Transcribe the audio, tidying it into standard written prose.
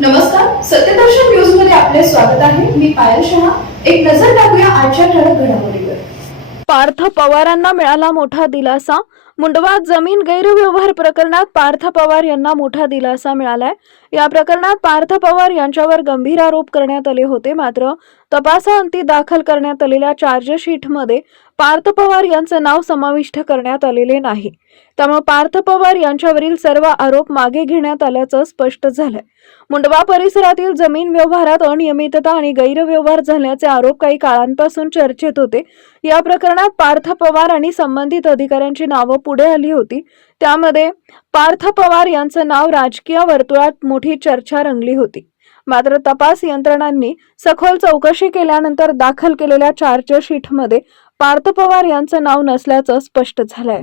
नमस्कार, सत्यदर्शन न्यूज मध्ये आपले स्वागत आहे. मी पायल शहा. एक नजर टाकूया आजच्या ठळक घडामोडीवर. पार्थ पवारांना मिळाला मोठा दिलासा. मुंडवा जमीन गैरव्यवहार प्रकरणात पार्थ पवार यांना मोठा दिलासा मिळालाय. या प्रकरणात पार्थ पवार यांच्यावर गंभीर आरोप करण्यात आले होते. मात्र तपासाअंती दाखल करण्यात आलेल्या चार्जशीटमध्ये पार्थ पवार यांचं नाव समाविष्ट करण्यात आलेले नाही. त्यामुळे पार्थ पवार यांच्यावरील सर्व आरोप मागे घेण्यात आल्याचं स्पष्ट झालंय. मुंडवा परिसरातील जमीन व्यवहारात अनियमितता आणि गैरव्यवहार झाल्याचे आरोप काही काळांपासून चर्चेत होते. या प्रकरणात पार्थ पवार आणि संबंधित अधिकाऱ्यांची नावं पुढे आली होती. त्यामध्ये पार्थ पवार यांचं नाव राजकीय वर्तुळात मोठी चर्चा रंगली होती. मात्र तपास यंत्रणांनी सखोल चौकशी केल्यानंतर दाखल केलेल्या चार्जशीटमध्ये पार्थ पवार यांचं नाव नसल्याचं स्पष्ट झालंय.